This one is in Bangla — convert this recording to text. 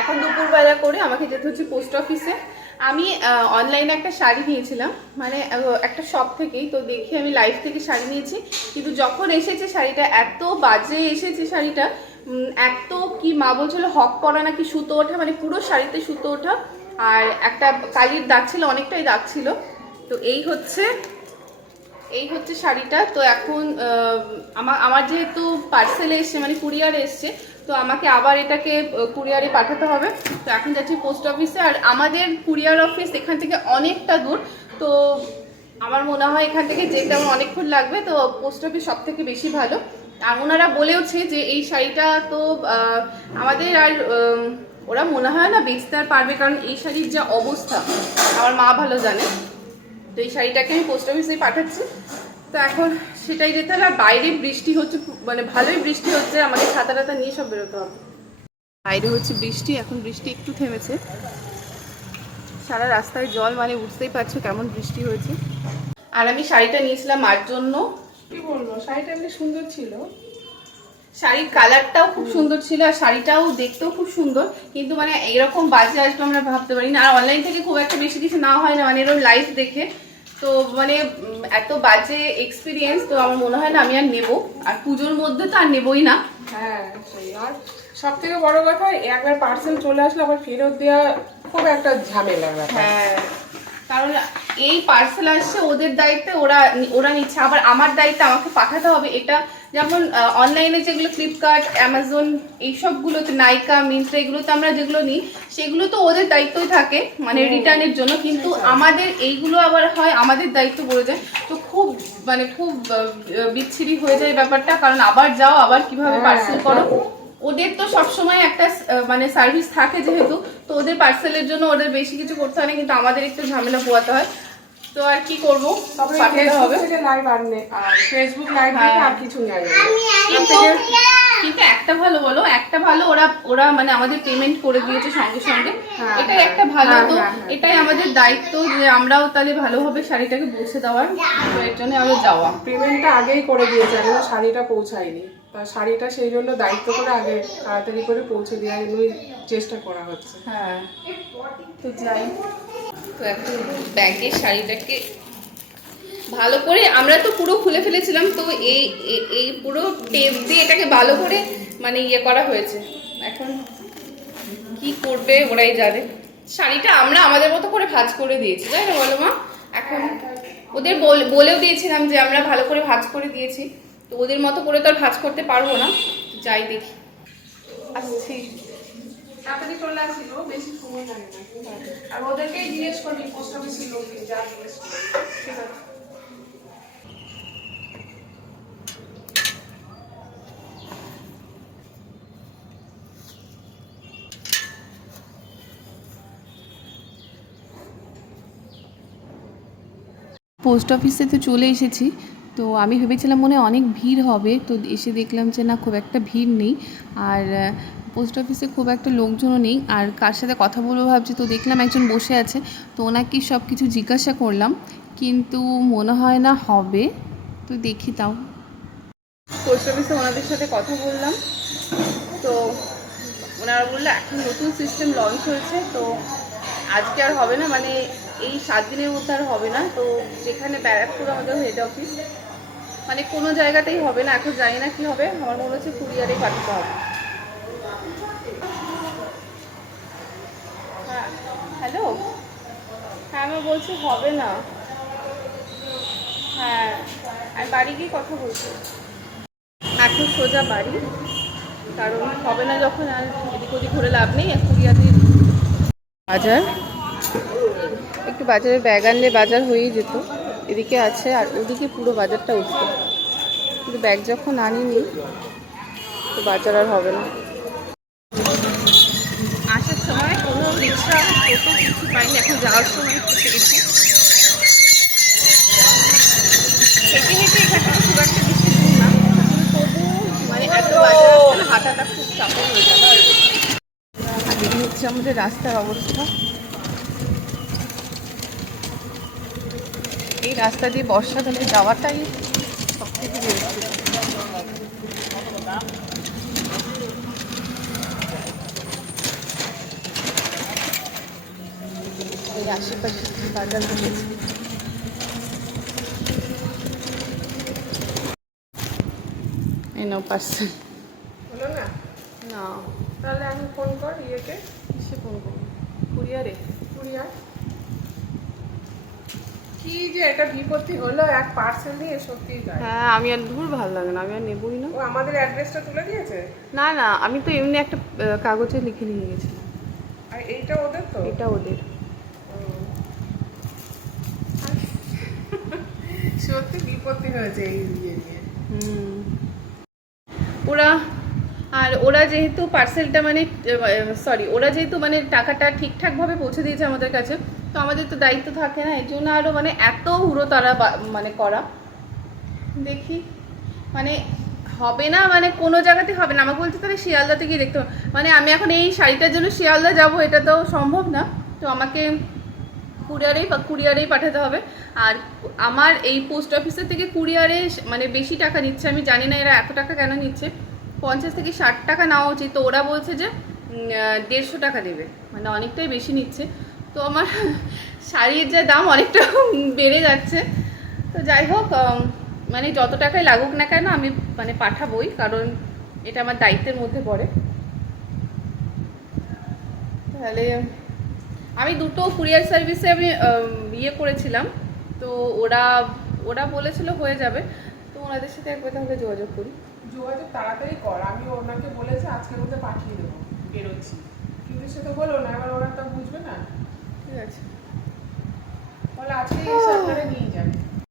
এখন দুপুরবেলা করে আমাকে যেতে হচ্ছে পোস্ট অফিসে। আমি অনলাইনে একটা শাড়ি নিয়েছিলাম মানে একটা শপ থেকেই, তো দেখি আমি লাইভ থেকে শাড়ি নিয়েছি। কিন্তু যখন এসেছে শাড়িটা, এত বাজে এসেছে শাড়িটা এত কি মা বলছিল, হক পরা নাকি সুতো ওঠা মানে পুরো শাড়িতে সুতো ওঠা। আর একটা কালির দাগ ছিল, অনেকটাই দাগ ছিল। তো এই হচ্ছে এই হচ্ছে শাড়িটা। তো এখন আমার আমার যেহেতু পার্সেলে এসছে মানে কুরিয়ারে এসছে, তো আমাকে আবার এটাকে কুরিয়ারে পাঠাতে হবে। তো এখন যাচ্ছি পোস্ট অফিসে আর আমাদের কুরিয়ার অফিস এখান থেকে অনেকটা দূর। তো আমার মনে হয় এখান থেকে যেতে আমার অনেকক্ষণ লাগবে। তো পোস্ট অফিস সব থেকে বেশি ভালো। আর ওনারা বলেওছে যে এই শাড়িটা তো আমাদের আর ওরা মনে হয় না বেচতে আর পারবে, কারণ এই শাড়ির যা অবস্থা, আমার মা ভালো জানে। তো এই শাড়িটাকে আমি পোস্ট অফিসে পাঠাচ্ছি। তো এখন সেটাই যেতে হবে। আর বাইরে বৃষ্টি হচ্ছে মানে ভালোই বৃষ্টি হচ্ছে। আমাকে ছাতা টাতা নিয়ে সব বেরোতে হবে। বাইরে হচ্ছে বৃষ্টি, এখন বৃষ্টি একটু থেমেছে। সারা রাস্তায় জল মানে বুঝতেই পারছ কেমন বৃষ্টি হয়েছে। আর আমি শাড়িটা নিয়েছিলাম মার জন্য। কি বলব, শাড়িটা এমনি সুন্দর ছিল। শাড়ির কালারটাও খুব সুন্দর ছিল, আর শাড়িটাও দেখতেও খুব সুন্দর। কিন্তু মানে এরকম বাজে আসবে আমরা ভাবতে পারি না। আর অনলাইন থেকে খুব একটা বেশি কিছু না হয় না মানে এরকম লাইভ দেখে। তো মানে এত বাজে এক্সপিরিয়েন্স তো আমার মনে হয় না আমি আর নেব। আর পুজোর মধ্যে তো আর নেবই না। হ্যাঁ সেই আর সব থেকে বড় কথা একবার পার্সেল চলে আসলে আবার ফেরত দেওয়া খুব একটা ঝামেলা হ্যাঁ কারণ এই পার্সেল আসছে ওদের দায়িত্বে ওরা ওরা নিচ্ছে। আবার আমার দায়িত্বে আমাকে পাঠাতে হবে এটা যেমন অনলাইনে যেগুলো ফ্লিপকার্ট অ্যামাজন এইসবগুলোতে নাইকা মিন্ত্রা এগুলোতে আমরা যেগুলো নিই সেগুলো তো ওদের দায়িত্বই থাকে মানে রিটার্নের জন্য। কিন্তু আমাদের এইগুলো আবার হয় আমাদের দায়িত্ব পড়ে যায়। তো খুব মানে খুব বিচ্ছিরি হয়ে যায় ব্যাপারটা কারণ আবার যাও আবার কীভাবে হ্যাঁ, পার্সেল করো। ওদের তো সবসময় একটা মানে সার্ভিস থাকে যেহেতু তো ওদের পার্সেলের জন্য ওদের বেশি কিছু করতে হয় না কিন্তু আমাদের একটু ঝামেলা পোয়াতে হয়। তো আর কি করব? পাঠাতে ফেসবুক হবে। লাইভ আর ফেসবুক লাইভ হ্যাঁ। আর কিছু নেই। কিন্তু একটা ভালো বলো একটা ভালো ওরা ওরা মানে আমাদের পেমেন্ট করে দিয়েছে সঙ্গে সঙ্গে। হ্যাঁ, এটাই একটা ভালো। হ্যাঁ, তো হ্যাঁ, হ্যাঁ। এটাই আমাদের দায়িত্ব যে আমরাও তাহলে ভালোভাবে শাড়িটাকে পৌঁছে দেওয়ার। তো এর জন্য আমাদের যাওয়া। পেমেন্টটা আগেই করে দিয়েছে এখনও শাড়িটা পৌঁছায়নি। তা শাড়িটা সেই জন্য দায়িত্ব করে আগে তাড়াতাড়ি করে পৌঁছে দেওয়ার জন্যই চেষ্টা করা হচ্ছে। হ্যাঁ। তো যাই। তো এখন ব্যাগের শাড়িটাকে ভালো করে, আমরা তো পুরো খুলে ফেলেছিলাম, তো এই এই পুরো টেপ দিয়ে এটাকে ভালো করে মানে ইয়ে করা হয়েছে। এখন কি করবে ওরাই যাবে শাড়িটা আমরা আমাদের মতো করে ভাঁজ করে দিয়েছি, তাই না বলো মা? এখন ওদের বল- বলেও দিয়েছিলাম যে আমরা ভালো করে ভাঁজ করে দিয়েছি, তো ওদের মতো করে তো আর ভাঁজ করতে পারব না। যাই দেখি। আসছি। বেশি সময় লাগে না আর ওদেরকেই জিজ্ঞেস করবি পোস্ট অফিসের লোককে যা জিজ্ঞেস পোস্ট অফিসে তো চলে এসেছি। তো আমি ভেবেছিলাম মনে অনেক ভিড় হবে, তো এসে দেখলাম যে না, খুব একটা ভিড় নেই। আর পোস্ট অফিসে খুব একটা লোকজনও নেই। আর কার সাথে কথা বলব ভাবছি, তো দেখলাম একজন বসে আছে, তো ওনাকে সব কিছু জিজ্ঞাসা করলাম, কিন্তু মনে হয় না হবে। তো দেখি তাও। পোস্ট অফিসে ওনাদের সাথে কথা বললাম, তো ওনারা বলল এখন নতুন সিস্টেম লঞ্চ হয়েছে, তো আজকে আর হবে না মানে এই সাত দিনের মধ্যে আর হবে না। তো যেখানে ব্যারাকপুর আমাদের হেড অফিস মানে কোনো জায়গাতেই হবে না, এখন জানি না কি হবে, আমার মনে হচ্ছে কুরিয়ারে পাঠাতে হবে। হ্যাঁ হ্যালো? হ্যাঁ আমি বলছি হবে না। হ্যাঁ আর বাড়ি গিয়ে কথা বলছি। এখন সোজা বাড়ি, কারণ হবে না যখন আর এদিক ওদিক ঘুরে লাভ নেই এক কুড়িয়াতে বাজার। একটু বাজারে ব্যাগ আনলে বাজার হয়েই যেত। এদিকে আছে আর ওদিকে পুরো বাজারটা উঠতো কিন্তু ব্যাগ যখন আনিনি তো বাজার আর হবে না। আসার সময় কোনো রিক্সা টোটো কিছু পাইনি এখন যাওয়ার সময় একটু পেয়েছি। হেঁটে হেঁটে এখান থেকে খুব একটা বেশি দূর না কিন্তু মানে এত বাজার হাঁটাটা খুব চাপও হয়ে যাবে। আর হচ্ছে আমাদের রাস্তার অবস্থা। এই রাস্তা দিয়ে বর্ষাকালে যাওয়াটাই সব থেকে এই আশেপাশে বাজার বসেছে এই নাও পার্সেল। হলো না? না। তাহলে আমি ফোন কর ইয়েতে কিসে ফোন করব? কুরিয়ারে। কুরিয়ার? কি যে এটা বিপত্তি হলো এক পার্সেল নিয়ে সত্যি হ্যাঁ আমি আর দূর ভালো লাগে না আমি আর নেবই না। ও আমাদের অ্যাড্রেসটা তুলে দিয়েছে? না না আমি তো এমনি একটা কাগজে লিখে নিয়ে গেছিলাম। আর এইটা ওদের তো? এটা ওদের। সত্যি বিপত্তি হয়েছে এই ইয়ে নিয়ে। হুম। ওরা যেহেতু পার্সেলটা মানে সরি ওরা যেহেতু মানে টাকাটা ঠিকঠাকভাবে পৌঁছে দিয়েছে আমাদের কাছে, তো আমাদের তো দায়িত্ব থাকে না এই জন্য আরও মানে এত তারা মানে করা। দেখি মানে হবে না মানে কোনো জায়গাতে হবে না। আমাকে বলছে, তাহলে শিয়ালদাতে গিয়ে দেখতে হবে। মানে আমি এখন এই শাড়িটার জন্য শিয়ালদা যাব, এটা তো সম্ভব না। তো আমাকে কুরিয়ারেই কুরিয়ারেই পাঠাতে হবে। আর আমার এই পোস্ট অফিসের থেকে কুরিয়ারে মানে বেশি টাকা নিচ্ছে, আমি জানি না এরা এত টাকা কেন নিচ্ছে। পঞ্চাশ থেকে ষাট টাকা নেওয়া উচিত। তো ওরা বলছে যে দেড়শো টাকা দেবে। মানে অনেকটাই বেশি নিচ্ছে। তো আমার শাড়ির যা দাম অনেকটা বেড়ে যাচ্ছে। তো যাই হোক মানে যত টাকাই লাগুক না কেন আমি মানে পাঠাবোই, কারণ এটা আমার দায়িত্বের মধ্যে পড়ে। তাহলে, আমি দুটো কুরিয়ার সার্ভিসে আমি ইয়ে করেছিলাম। তো ওরা ওরা বলেছিল হয়ে যাবে। ওনাদের সাথে একবার তাহলে যোগাযোগ করি। যোগাযোগ তাড়াতাড়ি কর আমি ওনাকে বলেছি আজকের মধ্যে পাঠিয়ে দেবো। বেরোচ্ছি। কিন্তু সে তো বলো না এবার ওরা তো বুঝবে না? ঠিক আছে। বলে আজকে এসে আপনারা নিয়ে যান।